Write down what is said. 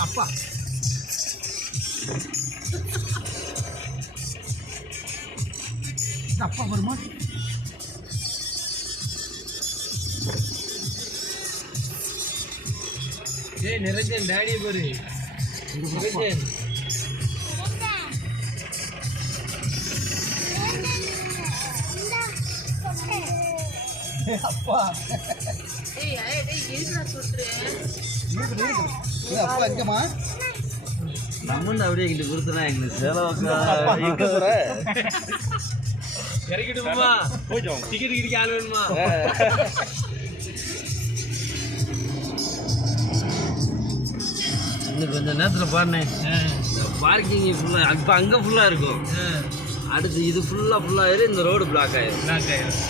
அப்பா அப்பா வருமா நிரஞ்சன் டாடி பாரு நிரஞ்சன் அப்பா அப்பா எங்கம்மா நம்மன்னு அப்படியே எங்களுக்கு கொடுத்துனா எங்களுக்கு செலவுக்கு இறக்கிட்டுமா போயிட்டோம் டிக்கெட் கிடிக்க ஆள் வேணுமா இன்னும் கொஞ்சம் நேரத்தில் பாருனேன் பார்க்கிங் ஃபுல்லாக இப்போ அங்கே ஃபுல்லாக இருக்கும் அடுத்து இது ஃபுல்லாக இந்த ரோடு பிளாக் ஆயிடும்